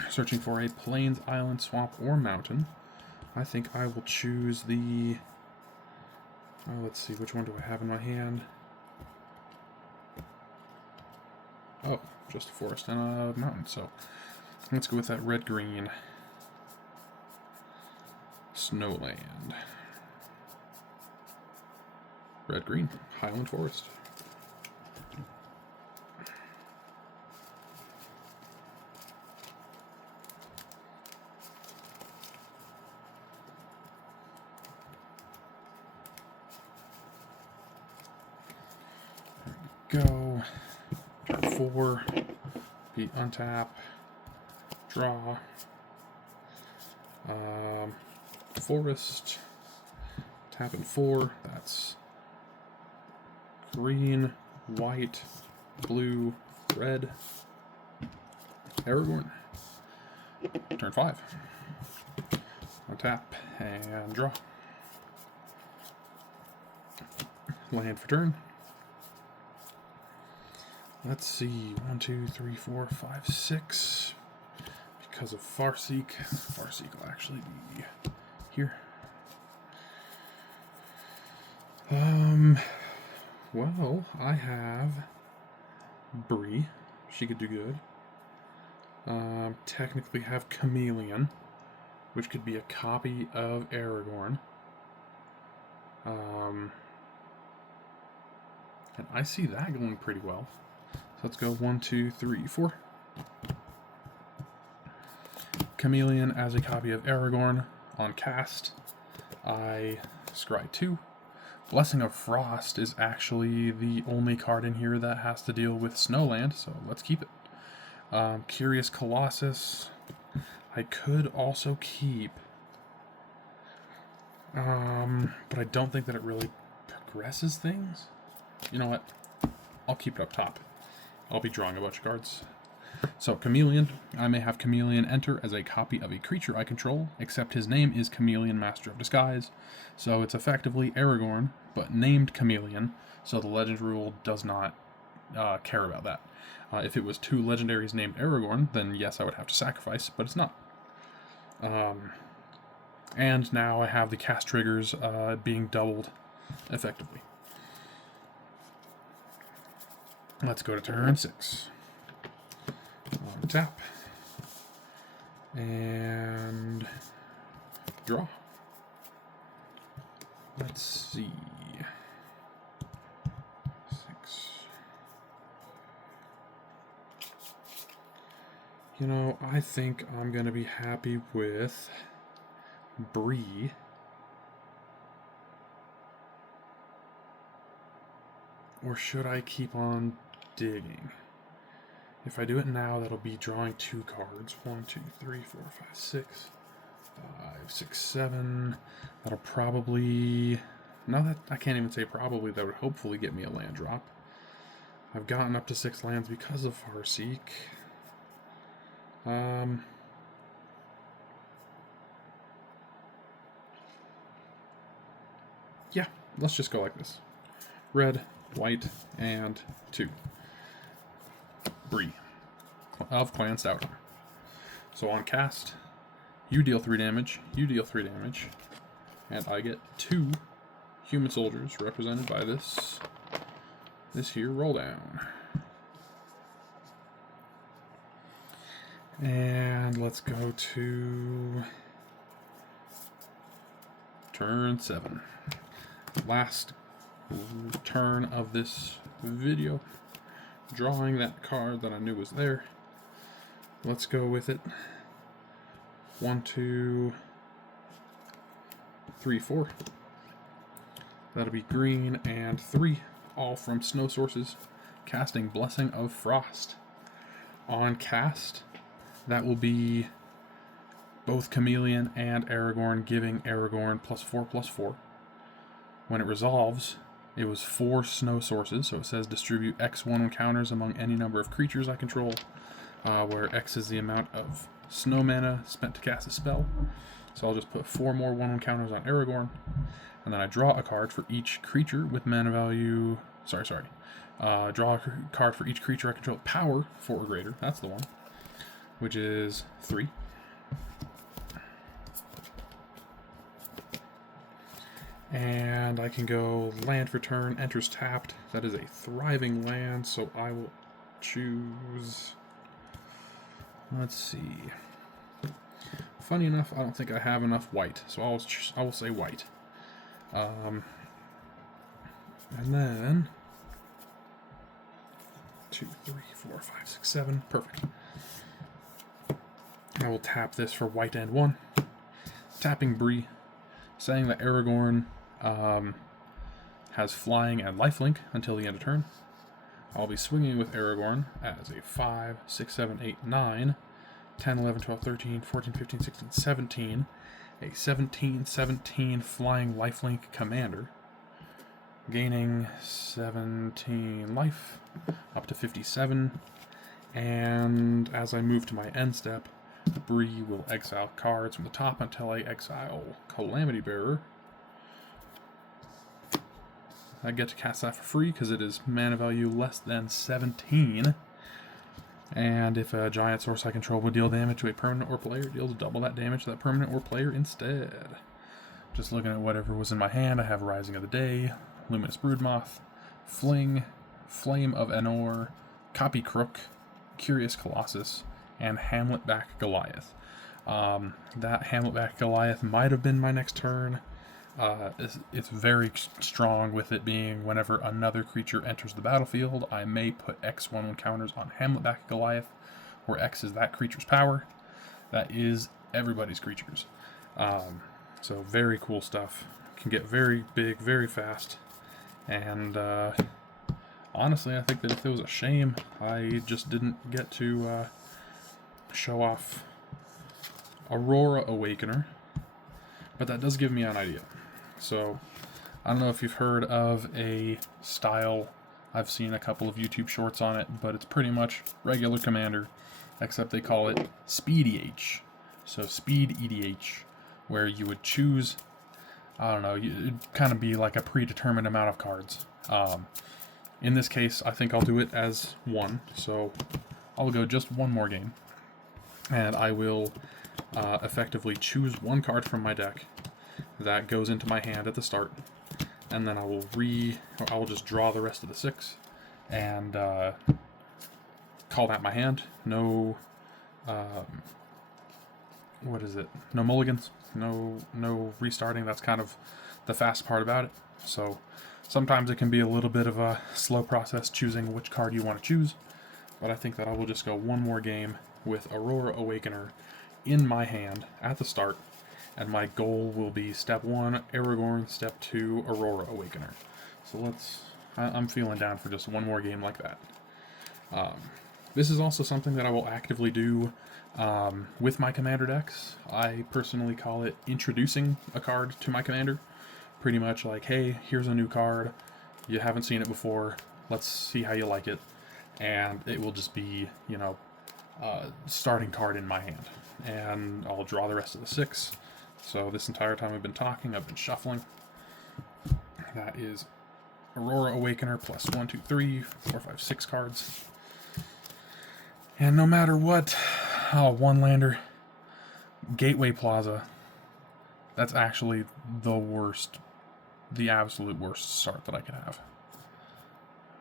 Searching for a plains, island, swamp, or mountain. I think I will choose the... Oh, let's see, which one do I have in my hand? Oh, just a forest and a mountain, so let's go with that red-green. Snowland. Red-green, Highland Forest. Go. Turn 4. Be untap. Draw. Forest. Tap in 4. That's green, white, blue, red. Aragorn. Turn 5. Untap and draw. Land for turn. Let's see, 1, 2, 3, 4, 5, 6. Because of Farseek. Farseek will actually be here. Well, I have Bree. She could do good. Technically have Chameleon, which could be a copy of Aragorn. And I see that going pretty well. So let's go 1, 2, 3, 4. Chameleon as a copy of Aragorn on cast. I scry 2. Blessing of Frost is actually the only card in here that has to deal with Snowland, so let's keep it. Curious Colossus. I could also keep, but I don't think that it really progresses things. You know what? I'll keep it up top. I'll be drawing a bunch of cards. So, Chameleon. I may have Chameleon enter as a copy of a creature I control, except his name is Chameleon, Master of Disguise. So it's effectively Aragorn, but named Chameleon, so the legend rule does not care about that. If it was 2 legendaries named Aragorn, then yes, I would have to sacrifice, but it's not. And now I have the cast triggers being doubled effectively. Let's go to turn 6. Tap. And draw. Let's see. 6. You know, I think I'm going to be happy with Bree. Or should I keep on digging? If I do it now, that'll be drawing 2 cards. 1, 2, 3, 4, 5, 6, 5, 6, 7. That'll probably... No, that I can't even say probably. That would hopefully get me a land drop. I've gotten up to 6 lands because of Farseek. Yeah, let's just go like this. Red, white, and 2. Bree of Clan Stouter. So on cast, you deal 3 damage, you deal 3 damage, and I get 2 human soldiers represented by this here roll down. And let's go to turn 7. Last turn of this video. Drawing that card that I knew was there. Let's go with it. 1, 2, 3, 4. That'll be green and 3, all from snow sources. Casting Blessing of Frost. On cast, that will be both Chameleon and Aragorn, giving Aragorn +4/+4. When it resolves, it was 4 snow sources, so it says distribute X 1 encounters among any number of creatures I control, where X is the amount of snow mana spent to cast a spell. So I'll just put 4 more 1 encounters on Aragorn, and then I draw a card for each creature with mana value... draw a card for each creature I control with power 4 or greater, that's the one, which is 3. And I can go land for turn, enters tapped. That is a thriving land, so I will choose... Let's see. Funny enough, I don't think I have enough white, so I will say white. And then 2, 3, 4, 5, 6, 7. Perfect. I will tap this for white and 1. Tapping Bree, saying that Aragorn has flying and lifelink until the end of turn. I'll be swinging with Aragorn as a 5, 6, 7, 8, 9, 10, 11, 12, 13, 14, 15, 16, 17. A 17/17 flying lifelink commander. Gaining 17 life, up to 57. And as I move to my end step, Bree will exile cards from the top until I exile Calamity Bearer. I get to cast that for free because it is mana value less than 17. And if a giant source I control would deal damage to a permanent or player, it deals double that damage to that permanent or player instead. Just looking at whatever was in my hand, I have Rising of the Day, Luminous Broodmoth, Fling, Flame of Enor, Copy Crook, Curious Colossus, and Hamletback Goliath. That Hamletback Goliath might have been my next turn. It's very strong with it being whenever another creature enters the battlefield, I may put X1 encounters on Hamletback Goliath, where X is that creature's power. That is everybody's creatures. So very cool stuff. Can get very big, very fast. And honestly, I think that if it was a shame I just didn't get to show off Aurora Awakener. But that does give me an idea. So, I don't know if you've heard of a style. I've seen a couple of YouTube shorts on it, but it's pretty much regular Commander, except they call it Speed EDH. So, Speed EDH, where you would choose, I don't know, it'd kind of be like a predetermined amount of cards. In this case, I think I'll do it as 1, so I'll go just 1 more game. And I will effectively choose 1 card from my deck that goes into my hand at the start, and then I will just draw the rest of the 6 and call that my hand. No what is it? No mulligans, no restarting. That's kind of the fast part about it. So sometimes it can be a little bit of a slow process choosing which card you want to choose, but I think that I will just go 1 more game with Aurora Awakener in my hand at the start, and my goal will be step 1, Aragorn, step 2, Aurora Awakener. So I'm feeling down for just one more game like that. This is also something that I will actively do with my commander decks. I personally call it introducing a card to my commander. Pretty much like, hey, here's a new card. You haven't seen it before. Let's see how you like it. And it will just be, starting card in my hand. And I'll draw the rest of the 6. So this entire time we've been talking, I've been shuffling. That is Aurora Awakener plus 1, 2, 3, 4, 5, 6 cards. And no matter what, one lander, Gateway Plaza, that's actually the absolute worst start that I could have.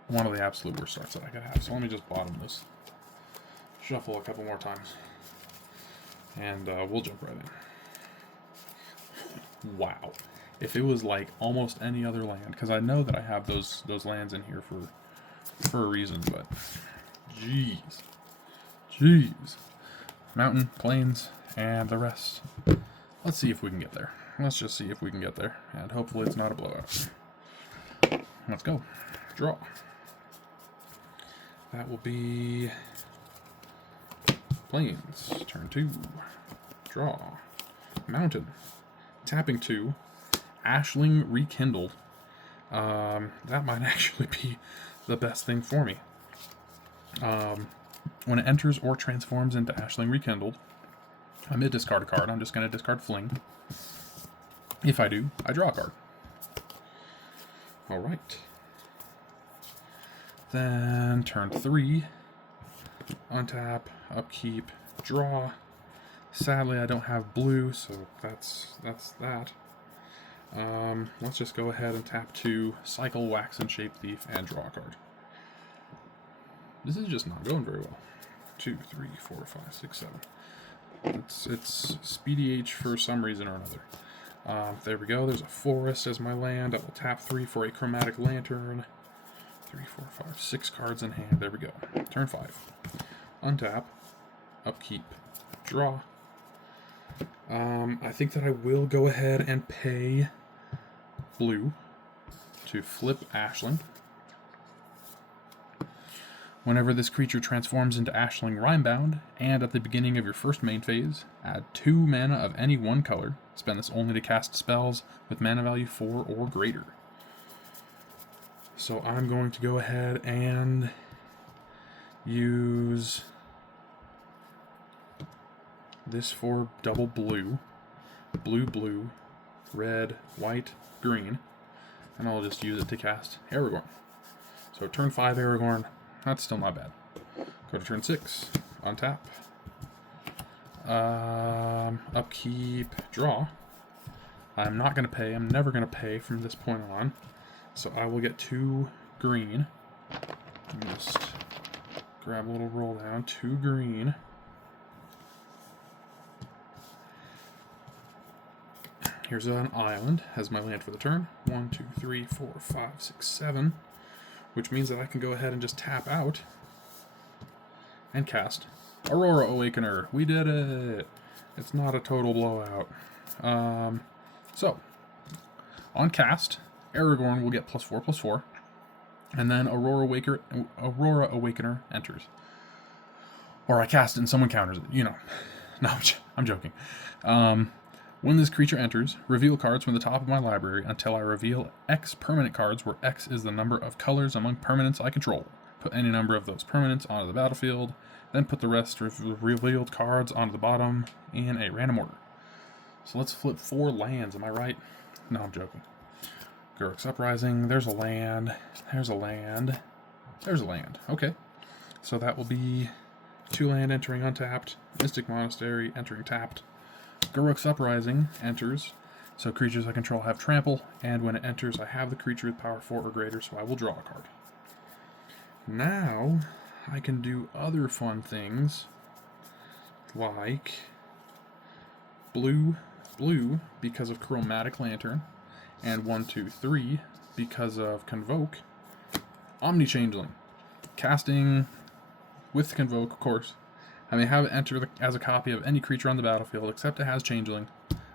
One of the absolute worst starts that I could have. So let me just bottom this. Shuffle a couple more times. And we'll jump right in. Wow. If it was like almost any other land, because I know that I have those lands in here for a reason, but jeez. Mountain, plains, and the rest. Let's see if we can get there. Let's just see if we can get there, and hopefully it's not a blowout. Let's go. Draw. That will be plains. Turn 2. Draw. Mountain. Tapping 2. Ashling Rekindled. That might actually be the best thing for me. When it enters or transforms into Ashling Rekindled, I may discard a card. I'm just going to discard Fling. If I do, I draw a card. Alright. Then turn 3. Untap, upkeep, draw. Sadly, I don't have blue, so that's that. Let's just go ahead and tap 2, cycle Wax and Shape Thief, and draw a card. This is just not going very well. 2, 3, 4, 5, 6, 7. It's Speedy H for some reason or another. There we go. There's a forest as my land. I will tap 3 for a Chromatic Lantern. 3, 4, 5, 6 cards in hand. There we go. Turn 5. Untap. Upkeep. Draw. I think that I will go ahead and pay blue to flip Ashling. Whenever this creature transforms into Ashling Rhymebound, and at the beginning of your first main phase, add 2 mana of any one color. Spend this only to cast spells with mana value 4 or greater. So I'm going to go ahead and use this for double blue. Blue, red, white, green. And I'll just use it to cast Aragorn. So turn 5 Aragorn. That's still not bad. Go to turn 6. Untap. Upkeep. Draw. I'm not going to pay. I'm never going to pay from this point on. So I will get 2 green. Just grab a little roll down. 2 green. Here's an island as my land for the turn. 1, 2, 3, 4, 5, 6, 7. Which means that I can go ahead and just tap out and cast Aurora Awakener. We did it! It's not a total blowout. So, on cast, Aragorn will get +4/+4, and then Aurora Awakener enters. Or I cast it and someone counters it, No, I'm joking. When this creature enters, reveal cards from the top of my library until I reveal X permanent cards, where X is the number of colors among permanents I control. Put any number of those permanents onto the battlefield, then put the rest of the revealed cards onto the bottom in a random order. So let's flip 4 lands, am I right? No, I'm joking. Guruk's Uprising, there's a land, there's a land, there's a land. Okay, so that will be 2 land entering untapped, Mystic Monastery entering tapped. Guruk's Uprising enters, so creatures I control have trample, and when it enters, I have the creature with power 4 or greater, so I will draw a card. Now, I can do other fun things, like blue, because of Chromatic Lantern, and 1, 2, 3, because of Convoke, Omni Changeling. Casting with Convoke, of course, I may have it enter as a copy of any creature on the battlefield except it has Changeling.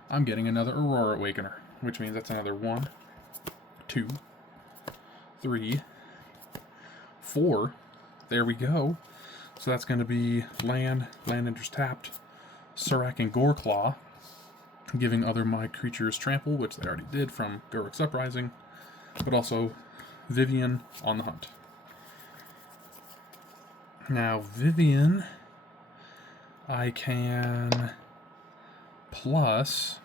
I'm getting another Aurora Awakener, which means that's another 1, 2, 3, 4. There we go. So that's going to be land enters tapped, Surak and Goreclaw, giving other my creatures trample, which they already did from Guruk's Uprising, but also Vivian on the hunt. Now, Vivian, I can plus,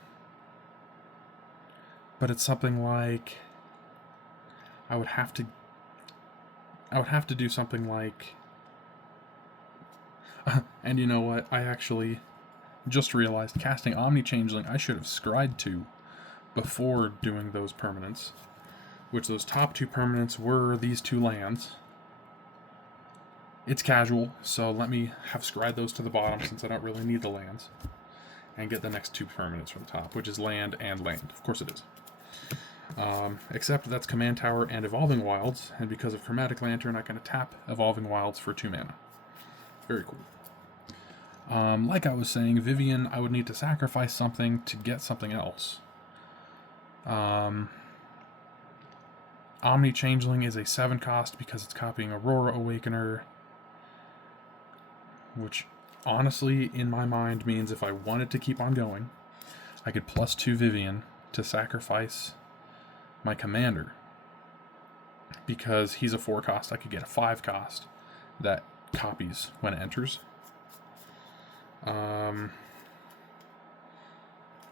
but it's something like I would have to do something like and you know what? I actually just realized casting Omni Changeling I should have scryed to before doing those permanents, which those top 2 permanents were these 2 lands. It's casual, so let me have scryed those to the bottom since I don't really need the lands, and get the next 2 permanents from the top, which is land and land. Of course it is. Except that's Command Tower and Evolving Wilds, and because of Chromatic Lantern I can tap Evolving Wilds for 2 mana. Very cool. Like I was saying, Vivian, I would need to sacrifice something to get something else. Omni Changeling is a 7 cost because it's copying Aurora Awakener, which honestly, in my mind, means if I wanted to keep on going, I could +2 Vivian to sacrifice my commander. Because he's a 4 cost, I could get a 5 cost that copies when it enters.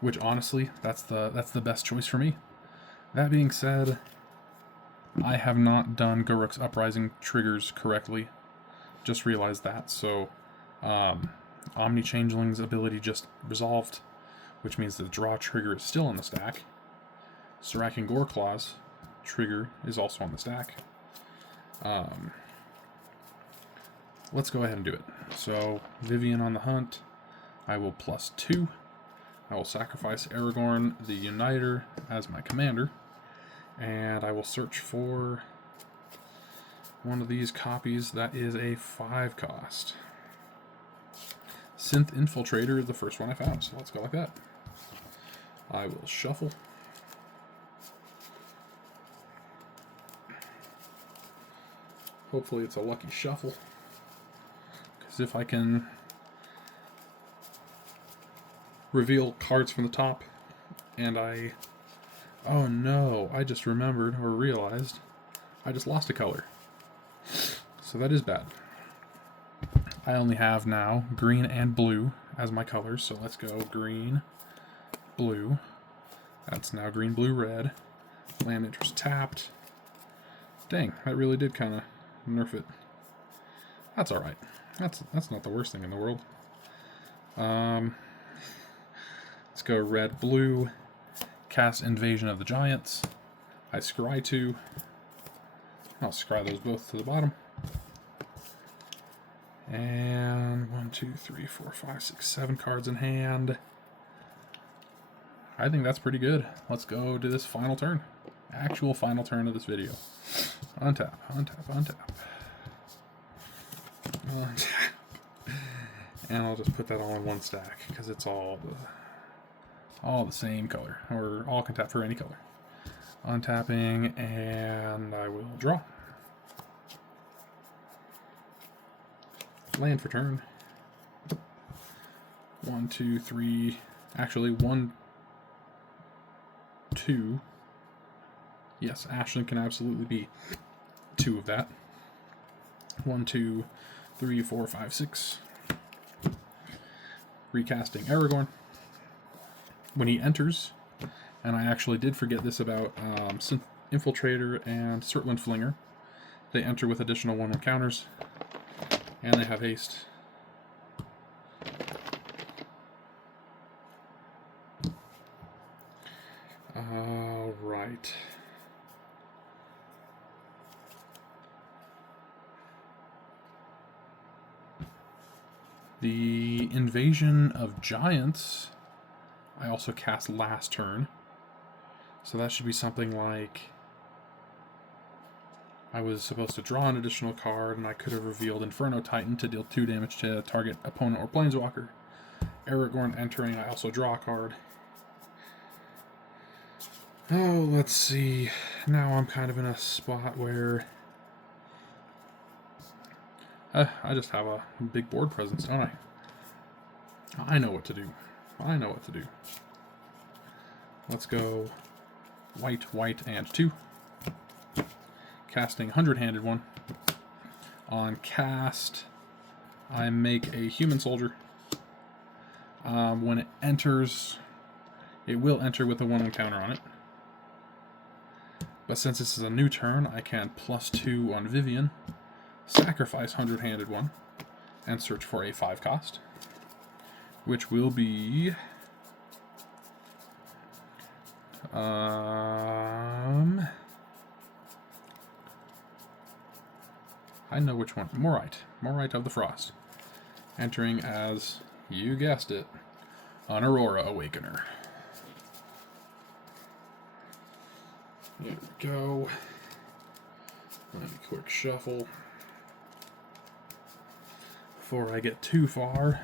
Which honestly, that's the best choice for me. That being said, I have not done Guruk's Uprising triggers correctly. Just realized that, so Omni Changeling's ability just resolved, which means the draw trigger is still on the stack. Surak and Goreclaw's trigger is also on the stack. Let's go ahead and do it. So, Vivian on the hunt, I will +2. I will sacrifice Aragorn the Uniter as my commander, and I will search for one of these copies that is a 5 cost. Synth Infiltrator is the first one I found, so let's go like that. I will shuffle. Hopefully it's a lucky shuffle, because if I can reveal cards from the top, and oh no, I just remembered or realized I just lost a color. So that is bad. I only have now green and blue as my colors, so let's go green, blue. That's now green, blue, red. Land interest tapped. Dang, that really did kind of nerf it. That's alright. That's not the worst thing in the world. Let's go red, blue, cast Invasion of the Giants. I scry 2. I'll scry those both to the bottom. And 1, 2, 3, 4, 5, 6, 7 cards in hand. I think that's pretty good. Let's go to this final turn. Actual final turn of this video. Untap, untap, untap. Untap. And I'll just put that all in one stack because it's all the same color, or all can tap for any color. Untapping, and I will draw. Land for turn. 1, 2, 3. Actually, 1, 2. Yes, Ashland can absolutely be 2 of that. 1, 2, 3, 4, 5, 6. Recasting Aragorn. When he enters, and I actually did forget this about Synth Infiltrator and Surtland Flinger, they enter with additional 1/1 counters, and they have haste. Alright. The Invasion of Giants I also cast last turn. So that should be something like I was supposed to draw an additional card, and I could have revealed Inferno Titan to deal 2 damage to target opponent or planeswalker. Aragorn entering, I also draw a card. Oh, let's see. Now I'm kind of in a spot where I just have a big board presence, don't I? I know what to do. I know what to do. Let's go white, white, and 2. Casting 100-handed one. On cast, I make a human soldier. When it enters, it will enter with a 1/1 counter on it. But since this is a new turn, I can +2 on Vivian, sacrifice 100-handed one, and search for a 5 cost, which will be I know which one. Morite of the Frost. Entering as, you guessed it, an Aurora Awakener. There we go. Let me quick shuffle. Before I get too far,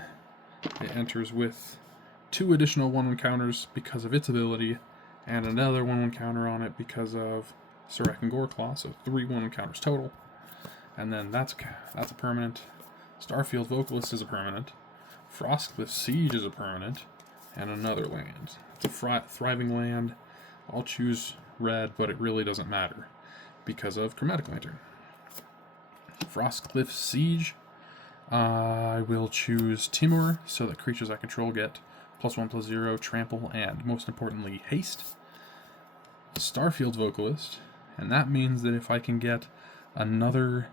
it enters with 2 additional 1/1 counters because of its ability, and another 1/1 counter on it because of Surrak and Goreclaw, so 3 1/1 counters total. And then that's a permanent. Starfield Vocalist is a permanent. Frostcliff Siege is a permanent. And another land. It's a thriving land. I'll choose red, but it really doesn't matter because of Chromatic Lantern. Frostcliff Siege. I will choose Timur so that creatures I control get +1/+0, trample, and most importantly, haste. Starfield Vocalist. And that means that if I can get another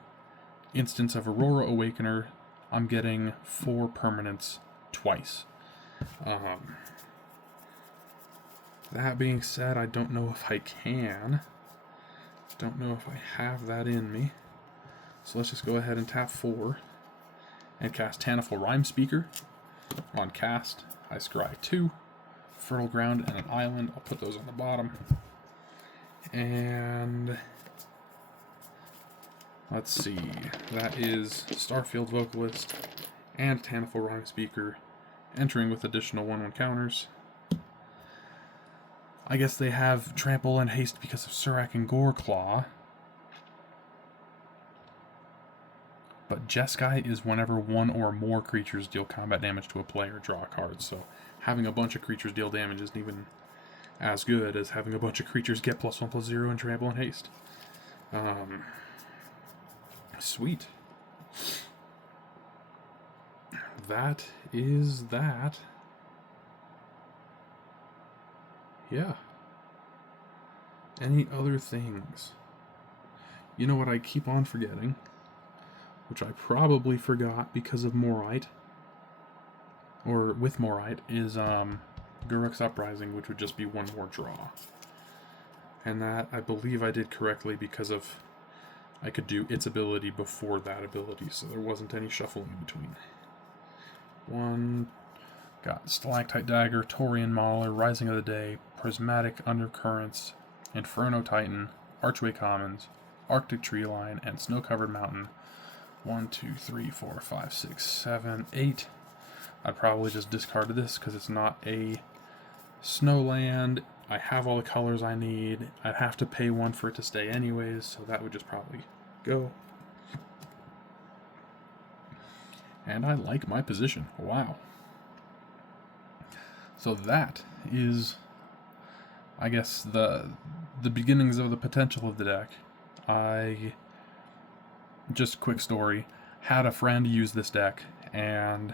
instance of Aurora Awakener, I'm getting 4 permanents twice. That being said, I don't know if I can. Don't know if I have that in me. So let's just go ahead and tap 4 and cast Tanaful Rhyme Speaker. On cast, I scry 2, Fertile Ground, and an island. I'll put those on the bottom. And let's see, that is Starfield Vocalist and Tanaful Rhyme Speaker, entering with additional 1/1 counters. I guess they have trample and haste because of Surrak and Goreclaw. But Jeskai is whenever 1 or more creatures deal combat damage to a player, draw a card. So having a bunch of creatures deal damage isn't even as good as having a bunch of creatures get +1/+0 and trample and haste. Sweet. That is that. Yeah. Any other things? You know what I keep on forgetting, which I probably forgot because of Morite, or with Morite, is Guruk's Uprising, which would just be 1 more draw. And that, I believe I did correctly because of I could do its ability before that ability, so there wasn't any shuffling in between. 1, got Stalactite Dagger, Taurian Mauler, Rising of the Day, Prismatic Undercurrents, Inferno Titan, Archway Commons, Arctic Tree Line, and Snow-Covered Mountain. 1, 2, 3, 4, 5, 6, 7, 8. I'd probably just discard this because it's not a snow land. I have all the colors I need. I'd have to pay 1 for it to stay anyways, so that would just probably go. And I like my position. Wow. So that is, I guess, the beginnings of the potential of the deck. Just quick story, had a friend use this deck, and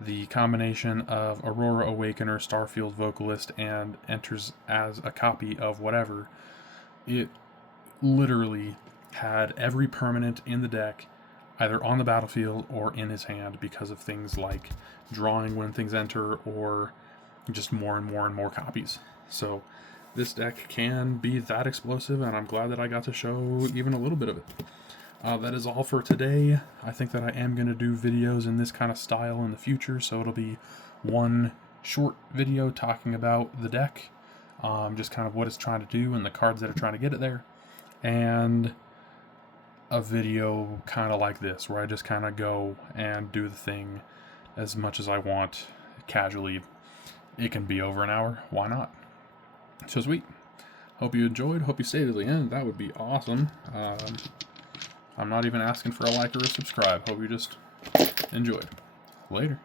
the combination of Aurora Awakener, Starfield Vocalist, and enters as a copy of whatever, it literally had every permanent in the deck either on the battlefield or in his hand because of things like drawing when things enter or just more and more and more copies. So this deck can be that explosive, and I'm glad that I got to show even a little bit of it. That is all for today. I think that I am going to do videos in this kind of style in the future, so it'll be one short video talking about the deck, just kind of what it's trying to do and the cards that are trying to get it there. And a video kind of like this, where I just kind of go and do the thing as much as I want casually, it can be over an hour. Why not? So sweet. Hope you enjoyed. Hope you stayed to the end. That would be awesome. I'm not even asking for a like or a subscribe. Hope you just enjoyed. Later.